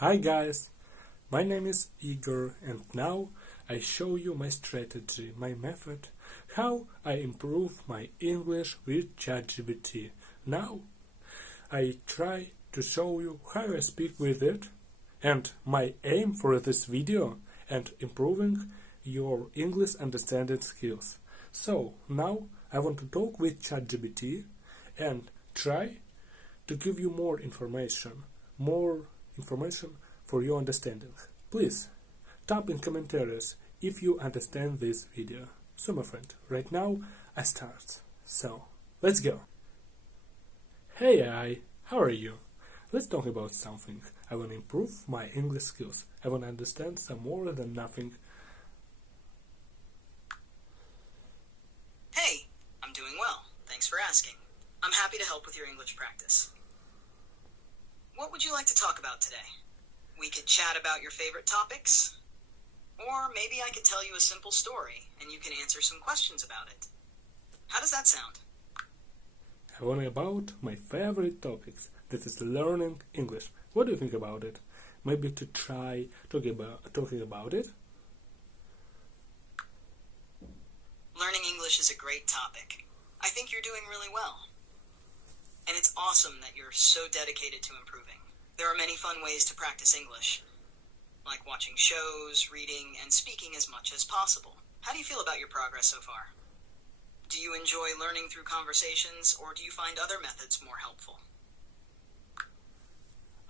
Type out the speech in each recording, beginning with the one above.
Hi guys, my name is Igor and now I show you my strategy, my method, how I improve my English with ChatGPT. Now I try to show you how I speak with it and my aim for this video and improving your English understanding skills. So now I want to talk with ChatGPT and try to give you more information for your understanding. Please type in commentaries if you understand this video. So my friend, right now I start. So let's go. Hey AI, how are you? Let's talk about something. I want to improve my English skills. I want to understand some more than nothing. Hey, I'm doing well. Thanks for asking. I'm happy to help with your English practice. What would you like to talk about today? We could chat about your favorite topics, or maybe I could tell you a simple story and you can answer some questions about it. How does that sound? I want about my favorite topics, that is learning English. What do you think about it? Maybe to try talking about it? Learning English is a great topic. I think you're doing really well. And it's awesome that you're so dedicated to improving. There are many fun ways to practice English, like watching shows, reading, and speaking as much as possible. How do you feel about your progress so far? Do you enjoy learning through conversations, or do you find other methods more helpful?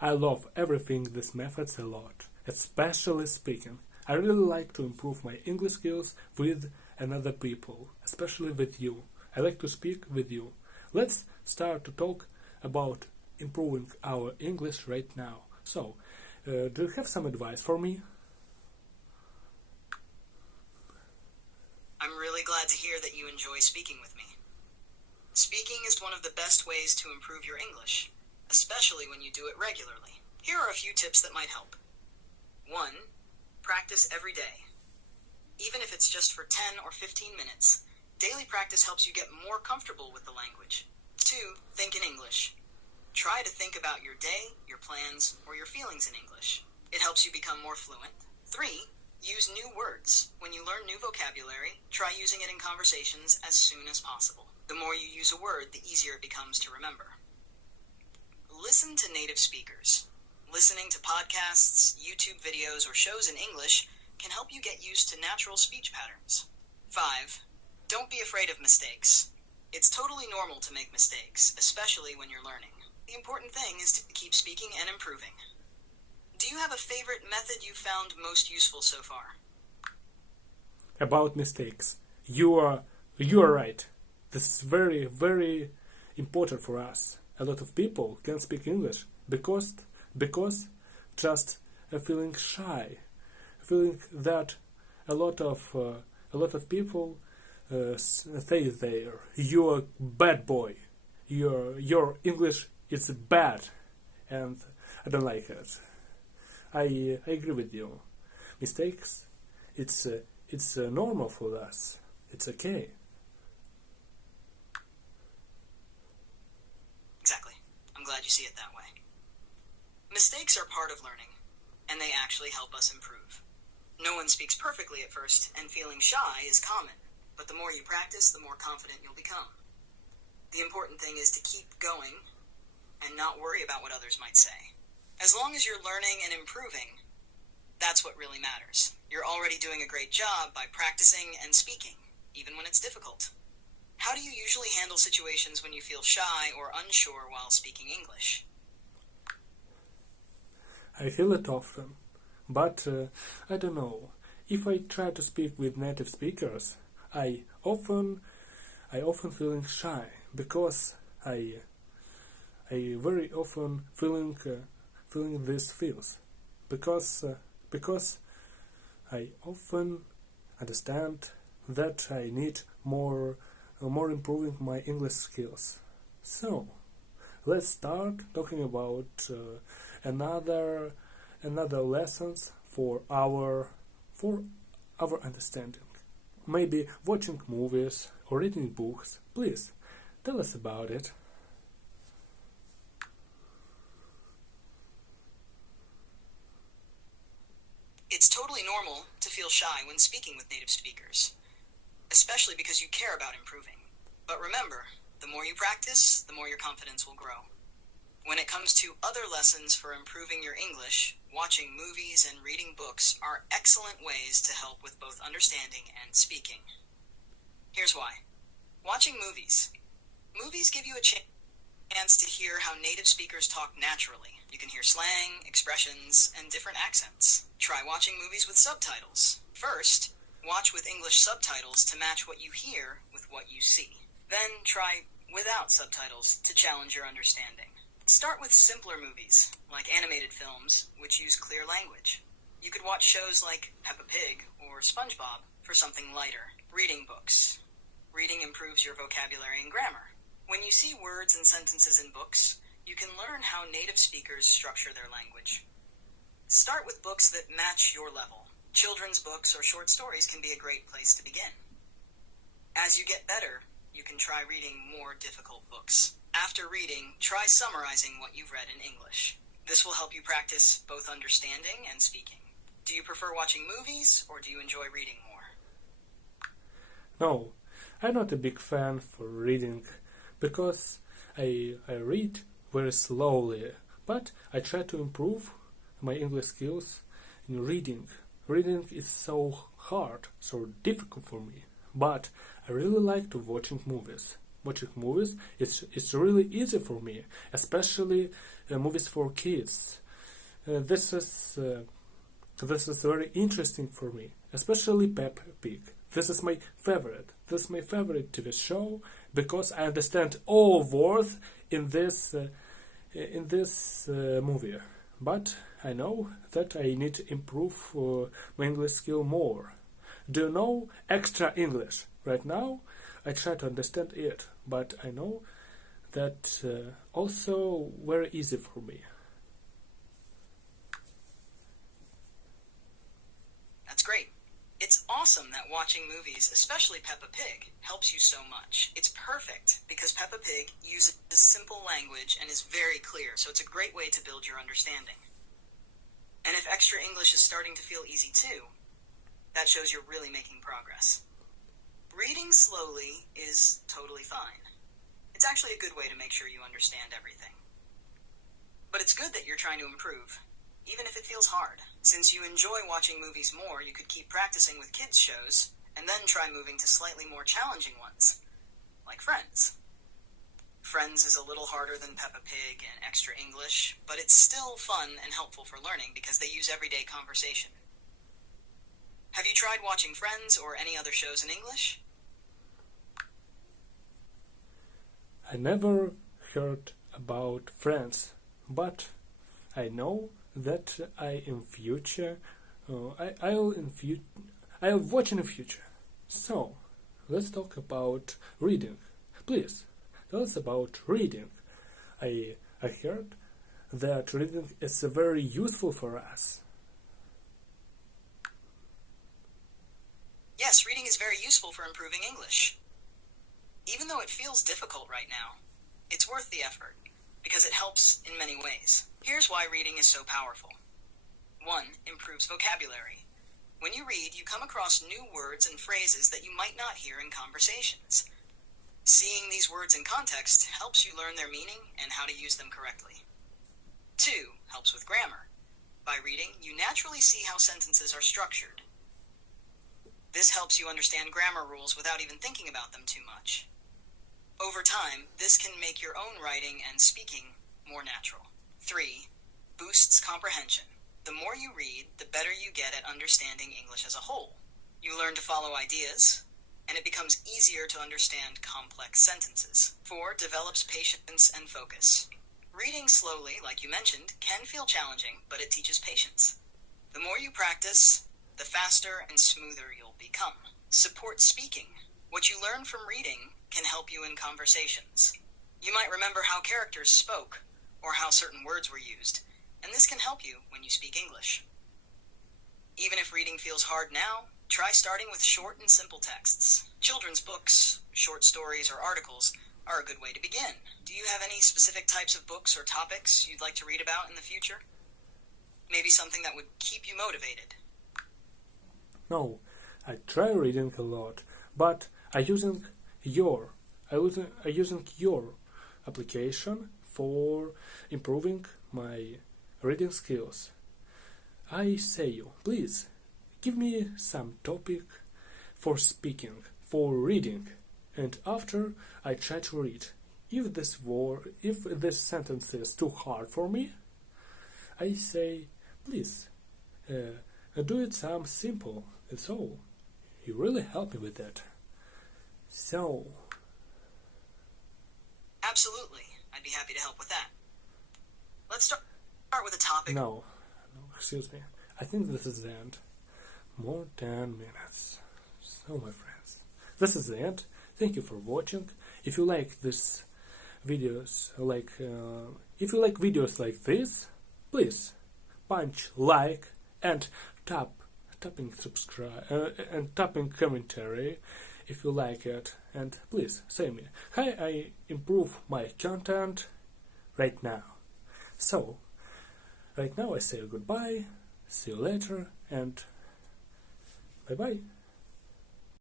I love everything these methods a lot, especially speaking. I really like to improve my English skills with another people, especially with you. I like to speak with you. Let's start to talk about improving our English right now. So, do you have some advice for me? I'm really glad to hear that you enjoy speaking with me. Speaking is one of the best ways to improve your English, especially when you do it regularly. Here are a few tips that might help. 1. Practice every day. Even if it's just for 10 or 15 minutes, daily practice helps you get more comfortable with the language. 2. Think in English. Try to think about your day, your plans, or your feelings in English. It helps you become more fluent. 3. Use new words. When you learn new vocabulary, try using it in conversations as soon as possible. The more you use a word, the easier it becomes to remember. Listen to native speakers. Listening to podcasts, YouTube videos, or shows in English can help you get used to natural speech patterns. 5. Don't be afraid of mistakes. It's totally normal to make mistakes, especially when you're learning. The important thing is to keep speaking and improving. Do you have a favorite method you found most useful so far? About mistakes. You are right. This is very, very important for us. A lot of people can speak English because just feeling shy, feeling that a lot of people say there, you're a bad boy, your English is bad, and I don't like it. I agree with you. Mistakes, it's normal for us. It's okay. Exactly. I'm glad you see it that way. Mistakes are part of learning, and they actually help us improve. No one speaks perfectly at first, and feeling shy is common, but the more you practice, the more confident you'll become. The important thing is to keep going and not worry about what others might say. As long as you're learning and improving, that's what really matters. You're already doing a great job by practicing and speaking, even when it's difficult. How do you usually handle situations when you feel shy or unsure while speaking English? I feel it often, but I don't know. If I try to speak with native speakers, I often feeling shy because I very often feeling these feels because I often understand that I need more improving my English skills. So let's start talking about another lessons for our understanding. Maybe watching movies or reading books. Please tell us about it. It's totally normal to feel shy when speaking with native speakers, especially because you care about improving. But remember, the more you practice, the more your confidence will grow. When it comes to other lessons for improving your English, watching movies and reading books are excellent ways to help with both understanding and speaking. Here's why. Watching movies. Movies give you a chance to hear how native speakers talk naturally. You can hear slang, expressions, and different accents. Try watching movies with subtitles. First, watch with English subtitles to match what you hear with what you see. Then try without subtitles to challenge your understanding. Start with simpler movies, like animated films, which use clear language. You could watch shows like Peppa Pig or SpongeBob for something lighter. Reading books. Reading improves your vocabulary and grammar. When you see words and sentences in books, you can learn how native speakers structure their language. Start with books that match your level. Children's books or short stories can be a great place to begin. As you get better, you can try reading more difficult books. After reading, try summarizing what you've read in English. This will help you practice both understanding and speaking. Do you prefer watching movies, or do you enjoy reading more? No, I'm not a big fan for reading, because I read very slowly, but I try to improve my English skills in reading. Reading is so hard, so difficult for me, but I really like to watching movies. Watching movies it's really easy for me, especially movies for kids. This is very interesting for me, especially Peppa Pig. This is my favorite. This is my favorite TV show because I understand all words in this movie. But I know that I need to improve my English skill more. Do you know extra English? Right now, I try to understand it, but I know that also very easy for me. That's great. It's awesome that watching movies, especially Peppa Pig, helps you so much. It's perfect because Peppa Pig uses simple language and is very clear, so it's a great way to build your understanding. And if extra English is starting to feel easy too, that shows you're really making progress. Reading slowly is totally fine. It's actually a good way to make sure you understand everything. But it's good that you're trying to improve, even if it feels hard. Since you enjoy watching movies more, you could keep practicing with kids' shows, and then try moving to slightly more challenging ones, like Friends. Friends is a little harder than Peppa Pig and Extra English, but it's still fun and helpful for learning because they use everyday conversation. Have you tried watching Friends or any other shows in English? I never heard about Friends, but I know that I'll watch in the future. So, let's talk about reading. Please, tell us about reading. I heard that reading is very useful for us. Yes, reading is very useful for improving English. Even though it feels difficult right now, it's worth the effort because it helps in many ways. Here's why reading is so powerful. 1. Improves vocabulary. When you read, you come across new words and phrases that you might not hear in conversations. Seeing these words in context helps you learn their meaning and how to use them correctly. 2. Helps with grammar. By reading, you naturally see how sentences are structured. This helps you understand grammar rules without even thinking about them too much. Over time, this can make your own writing and speaking more natural. 3. Boosts comprehension. The more you read, the better you get at understanding English as a whole. You learn to follow ideas, and it becomes easier to understand complex sentences. 4. Develops patience and focus. Reading slowly, like you mentioned, can feel challenging, but it teaches patience. The more you practice, the faster and smoother you'll become. Support speaking. What you learn from reading can help you in conversations. You might remember how characters spoke, or how certain words were used, and this can help you when you speak English. Even if reading feels hard now, try starting with short and simple texts. Children's books, short stories, or articles are a good way to begin. Do you have any specific types of books or topics you'd like to read about in the future? Maybe something that would keep you motivated. No, I try reading a lot, but I using your application for improving my reading skills. I say you, please give me some topic for speaking, for reading, and after I try to read. If this sentence is too hard for me, I say, please do it some simple. It's all. You really help me with that. So. Absolutely. I'd be happy to help with that. Let's start with a topic. No, excuse me. I think this is the end. More 10 minutes. So, my friends, this is the end. Thank you for watching. If you like this videos, if you like videos like this, please punch like and tapping subscribe and tapping commentary if you like it, and please say me hi. I improve my content right now. So right now I say goodbye, see you later, and bye bye.